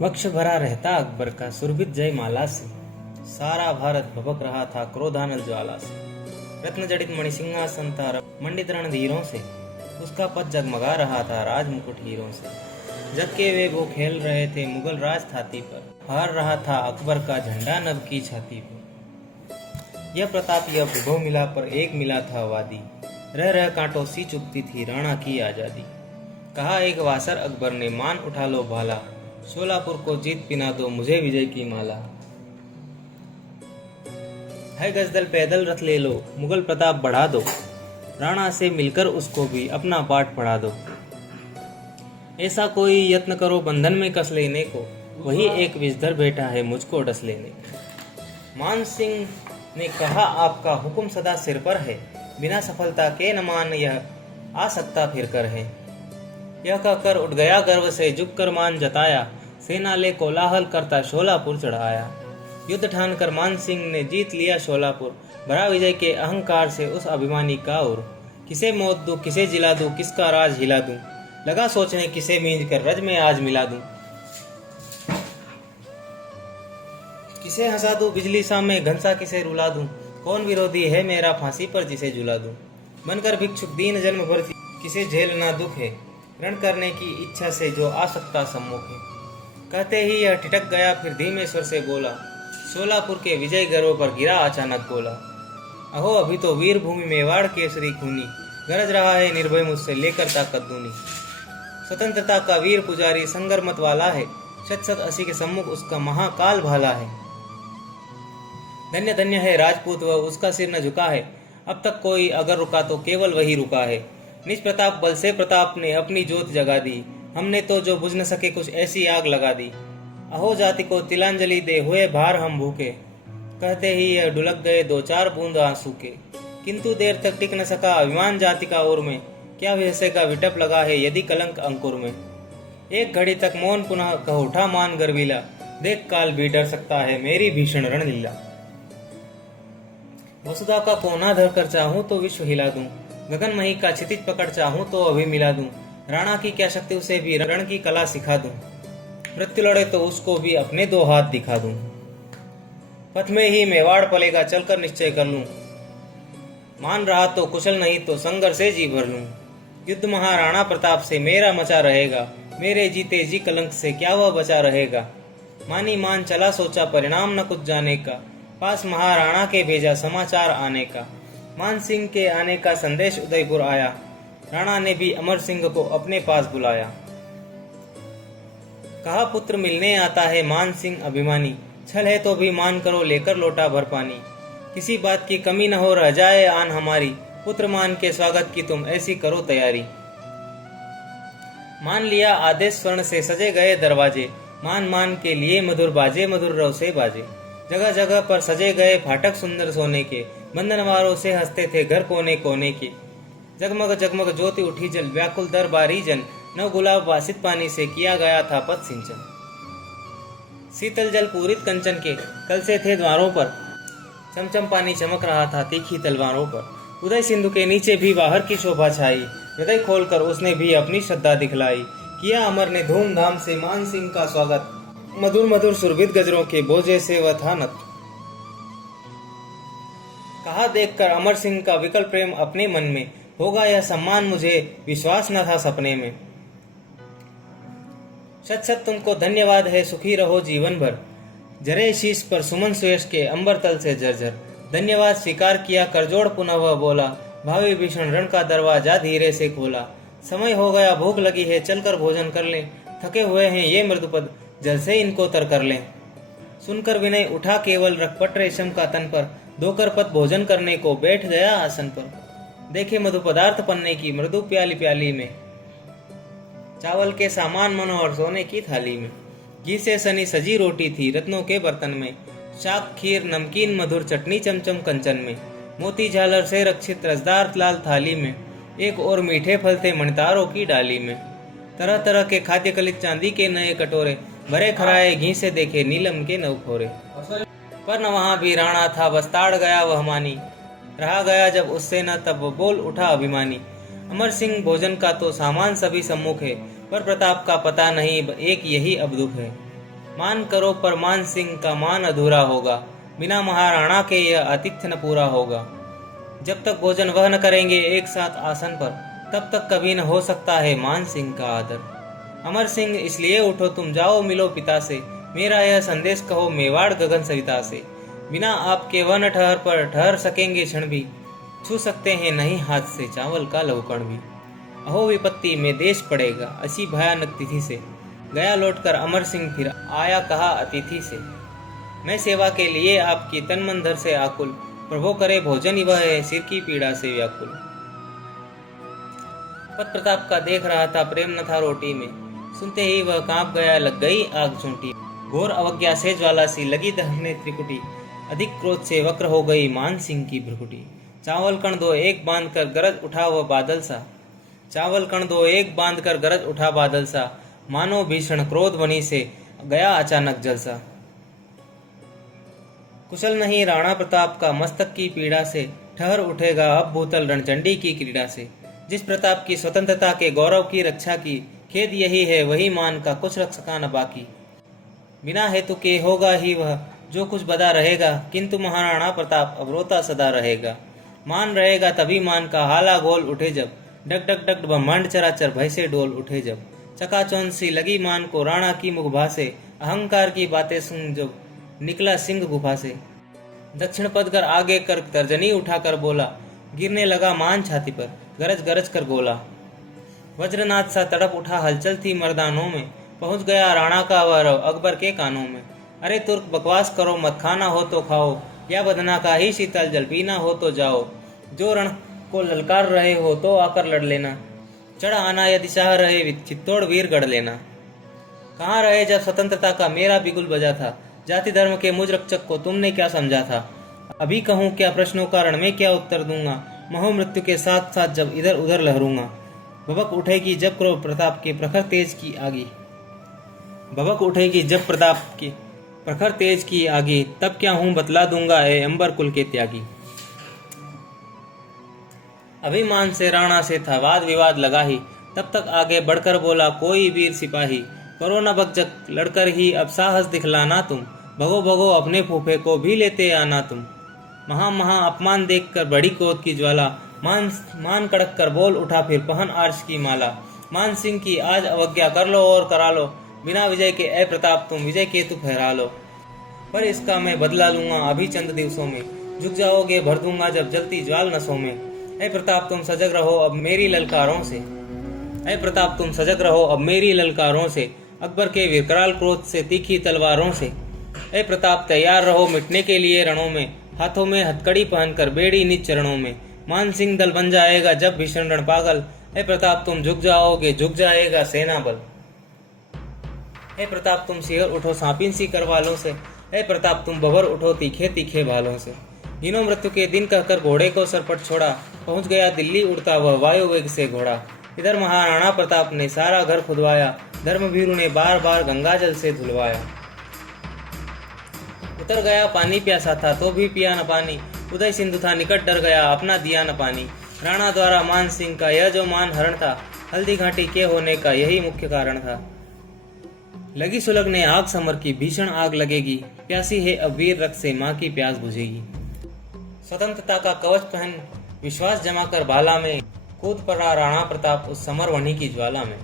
वक्ष भरा रहता अकबर का सुरभित जय माला से, सारा भारत भभक रहा था क्रोधानल ज्वाला से। रत्न जड़ित मणिसिंहासन था मंडित रणधीरों से, उसका पद जगमगा रहा था राजमुकुट हीरों से। जग के वे वो खेल रहे थे मुगल राज छाती पर, हार रहा था अकबर का झंडा नभ की छाती पर। यह प्रताप यह विभव मिला पर एक मिला था वादी, रह रह कांटों सी चुभती थी राणा की आजादी। कहा एक वासर अकबर ने मान उठा लो भाला, शोलापुर को जीत पिना दो मुझे विजय की माला। है गजदल पैदल रथ ले लो, मुगल प्रताप बढ़ा दो, राणा से मिलकर उसको भी अपना पाठ पढ़ा दो। ऐसा कोई यत्न करो बंधन में कस लेने को, वही एक विषधर बैठा है मुझको डस लेने। मान सिंह ने कहा आपका हुक्म सदा सिर पर है, बिना सफलता के न मान यह आ सकता फिर कर है। यह कहकर उठ गया गर्व से झुक कर मान जताया, सेना ले कोलाहल करता शोलापुर चढ़ाया। युद्ध ठान कर मान सिंह ने जीत लिया शोलापुर, भरा विजय के अहंकार से उस अभिमानी का उर। किसे मौत दूं किसे जिला दूं किसका राज हिला दूं, लगा सोचने किसे मींज कर रज में आज मिला दूं। किसे हंसा दूं बिजली सा में घनसा किसे रुला दूं, कौन विरोधी है मेरा फांसी पर जिसे झुला दूं। बनकर भिक्षुक दीन जन्म भर किसे झेलना दुख है, रण करने की इच्छा से जो आ सकता सम्मुख है। कहते ही यह ठिठक गया फिर धीमे स्वर से बोला, शोलापुर के विजय गर्व पर गिरा अचानक गोला। अहो अभी तो वीर भूमि मेवाड़ केसरी खूनी, गरज रहा है निर्भय मुझसे लेकर ताकत दूनी। स्वतंत्रता का वीर पुजारी संगर मत वाला है, शत शत असी के सम्मुख उसका महाकाल भाला है। धन्य धन्य है राजपूत वह उसका सिर न झुका है, अब तक कोई अगर रुका तो केवल वही रुका है। निज प्रताप बल से प्रताप ने अपनी जोत जगा दी, हमने तो जो बुझ न सके कुछ ऐसी आग लगा दी। अहो जाति को तिलांजलि दे हुए भार हम भूखे, कहते ही यह ढुलक गए दो चार बूंद आंसू के। किंतु देर तक टिक न सका अभिमान जाति का ओर में, क्या विहसेगा विटप लगा है यदि कलंक अंकुर में। एक घड़ी तक मौन पुनः कह उठा मान गर्विला, देख काल भी डर सकता है मेरी भीषण रणलीला। वसुधा का कोना धर कर चाहूं तो विश्व हिला दूं, गगन मही का क्षितिज पकड़ चाहूं तो अभी मिला दूं। राणा की क्या शक्ति उसे भी रण की कला सिखा दूं, मृत्यु लड़े तो उसको भी अपने दो हाथ दिखा दूं। पथ में ही मेवाड़ पलेगा चलकर निश्चय कर लूं, मान रहा तो कुशल नहीं तो संघर्ष से जी भर लूं। युद्ध महाराणा प्रताप से मेरा मचा रहेगा, मेरे जीते जी कलंक से क्या वह बचा रहेगा। मानी मान चला सोचा परिणाम न कुछ जाने का, पास महाराणा के भेजा समाचार आने का। मान सिंह के आने का संदेश उदयपुर आया, राणा ने भी अमर सिंह को अपने पास बुलाया। कहा पुत्र मिलने आता है मान सिंह अभिमानी, छल है तो भी मान करो लेकर लोटा भर पानी। किसी बात की कमी न हो रह जाए आन हमारी, पुत्र मान के स्वागत की तुम ऐसी करो तैयारी। मान लिया आदेश स्वर्ण से सजे गए दरवाजे, मान मान के लिए मधुर बाजे मधुर रव से बाजे। जगह जगह पर सजे गए फाटक सुंदर सोने के, बंधनवारों से हंसते थे घर कोने कोने के। जगमग जगमग ज्योति उठी जल व्याकुल दरबारी जन, नव गुलाब वासित पानी से किया गया था पथ सिंचन। शीतल जल पूरित कंचन के कल से थे द्वारों पर, चमचम पानी चमक रहा था तीखी तलवारों पर। उदय सिंधु के नीचे भी बाहर की शोभा छाई, हृदय खोलकर उसने भी अपनी श्रद्धा दिखलाई। किया अमर ने धूमधाम से मान सिंह का स्वागत, मधुर मधुर सुरभित गजरों के बोझे से वह था नत। कहा देखकर अमर सिंह का विकल प्रेम अपने मन में, होगा यह सम्मान मुझे विश्वास न था सपने में। शत शत तुमको धन्यवाद है सुखी रहो जीवन भर, जरे शीश पर सुमन सुयश के अंबर तल से झरझर। धन्यवाद स्वीकार किया करजोड़ पुनः वह बोला, भावी भीषण रण का दरवाजा धीरे से खोला। समय हो गया भूख लगी है चलकर भोजन कर लें, थके हुए हैं ये मृदुपद जल से इनको तर कर लें। सुनकर विनय उठा केवल रखपट रेशम का तन पर, धोकर पत भोजन करने को बैठ गया आसन पर। देखे मधु पदार्थ पन्ने की मृदु प्याली प्याली में, चावल के सामान मनोहर सोने की थाली में। घी से सनी सजी रोटी थी रत्नों के बर्तन में, शाक खीर नमकीन मधुर चटनी चमचम कंचन में। मोती झालर से रक्षित रसदार लाल थाली में, एक और मीठे फल थे मणितारों की डाली में। तरह तरह के खाद्य कलित चांदी के नए कटोरे, भरे खराए घी से देखे नीलम के नवखोरे। पर न वहां भी राणा था बस ताड़ गया वह मानी, रहा गया जब उससे न तब बोल उठा अभिमानी। अमर सिंह भोजन का तो सामान सभी सम्मुख है, पर प्रताप का पता नहीं एक यही अब दुख है। मान करो पर मान सिंह का मान अधूरा होगा, बिना महाराणा के यह आतिथ्य न पूरा होगा। जब तक भोजन वह न करेंगे एक साथ आसन पर, तब तक कभी न हो सकता है मान सिंह का आदर। अमर सिंह इसलिए उठो तुम जाओ मिलो पिता से, मेरा यह संदेश कहो मेवाड़ गगन सविता से। बिना आपके वह न ठहर सकेंगे क्षण भी, छू सकते हैं नहीं हाथ से चावल का लवकण भी। अहो विपत्ति में देश पड़ेगा असी भयानक तिथि से, गया लौटकर अमर सिंह फिर आया कहा अतिथि से। मैं सेवा के लिए आपकी तन मन धन से आकुल, प्रभो करे भोजन ही वह है सिर की पीड़ा से व्याकुल। पद प्रताप का देख रहा था प्रेम न था रोटी में, सुनते ही वह कांप गया लग गई आग चूंटी। घोर अवज्ञा से ज्वाला सी लगी दहने त्रिकुटी, अधिक क्रोध से वक्र हो गई मान सिंह की भ्रुकुटी। चावल कण दो एक बांध कर गरज उठा वह बादल सा, चावल कण दो एक बांध कर गरज उठा बादल सा। मानो भीषण क्रोध वनी से गया अचानक जलसा। कुशल नहीं राणा प्रताप का मस्तक की पीड़ा से, ठहर उठेगा अब भूतल रणचंडी की क्रीड़ा से। जिस प्रताप की स्वतंत्रता के गौरव की रक्षा की, खेद यही है वही मान का कुछ रख सका न बाकी। बिना हेतु के होगा ही वह जो कुछ बदा रहेगा, किंतु महाराणा प्रताप अवरोता सदा रहेगा। मान रहेगा तभी मान का हाला गोल उठे जब, डग डग डग ब्रह्मांड चराचर भय से डोल उठे जब। चकाचौंध सी लगी मान को राणा की मुखभा से, अहंकार की बातें सुन जब निकला सिंह गुफा से। दक्षिण पद कर आगे कर तर्जनी उठाकर बोला, गिरने लगा मान छाती पर गरज गरज कर गोला। वज्रनाथ सा तड़प उठा हलचल थी मर्दानों में, पहुंच गया राणा का वरव अकबर के कानों में। अरे तुर्क बकवास करो मत, खाना हो तो खाओ, या बदना का ही शीतल जल पीना हो तो जाओ। जो रण को ललकार रहे हो तो आकर लड़ लेना, चढ़ आना यदि चाह रहे चित्तौड़ वीर गढ़ लेना। कहाँ रहे जब स्वतंत्रता का मेरा बिगुल बजा था, जाति धर्म के मुझ रक्षक को तुमने क्या समझा था। अभी कहूँ क्या प्रश्नों का रण में क्या उत्तर दूंगा, महो मृत्यु के साथ साथ जब इधर उधर लहरूंगा। भभक उठेगी जब क्रोध प्रताप के प्रखर तेज की आगी, भभक उठेगी जब प्रताप की प्रखर तेज की आगी। तब क्या हूँ बतला दूंगा ए अंबर कुल के त्यागी। अभिमान से राणा से था वाद विवाद लगा ही, तब तक आगे बढ़कर बोला कोई वीर सिपाही। करो न बकझक लड़कर ही अब साहस दिखलाना तुम, भगो भगो अपने फूफे को भी लेते आना तुम। महा अपमान देखकर बड़ी क्रोध की ज्वाला, मान कड़क कर बोल उठा फिर पहन आर्ष की माला। मान सिंह की आज अवज्ञा कर लो और करा लो, बिना विजय के ए प्रताप तुम विजय केतु फहरा लो। पर इसका मैं बदला लूंगा अभी चंद दिवसों में, झुक जाओगे भर दूंगा जब जलती ज्वाल नसों में। ऐ प्रताप तुम सजग रहो अब मेरी ललकारों से, ऐ प्रताप तुम सजग रहो अब मेरी ललकारों से। अकबर के विकराल क्रोध से तीखी तलवारों से। ऐ प्रताप तैयार रहो मिटने के लिए रणों में, हाथों में हथकड़ी पहनकर बेड़ी निज चरणों में। मान सिंह दल बन जाएगा जब भीषण रण पागल, ऐ प्रताप तुम झुक जाओगे झुक जाएगा सेना बल। ऐ प्रताप तुम सिहर उठो सांपिन सी करवालों से, ऐ प्रताप तुम बबर उठो तीखे तीखे भालों से। दिनों मृत्यु के दिन कहकर घोड़े को सरपट छोड़ा, पहुंच गया दिल्ली उड़ता वह वायु वेग से घोड़ा। इधर महाराणा प्रताप ने सारा घर खुदवाया, धर्मवीरू ने बार बार गंगा जल से धुलवाया। उतर गया पानी प्यासा था तो भी पिया न पानी, उदय सिंधु था निकट डर गया अपना दिया न पानी। राणा द्वारा मान सिंह का यह जो मान हरण था, हल्दी घाटी के होने का यही मुख्य कारण था। लगी सुलगने आग समर की भीषण आग लगेगी, प्यासी है अब वीर रक्त से माँ की प्यास बुझेगी। स्वतंत्रता का कवच पहन विश्वास जमा कर भाला में, कूद पड़ा राणा प्रताप उस समर वनी की ज्वाला में।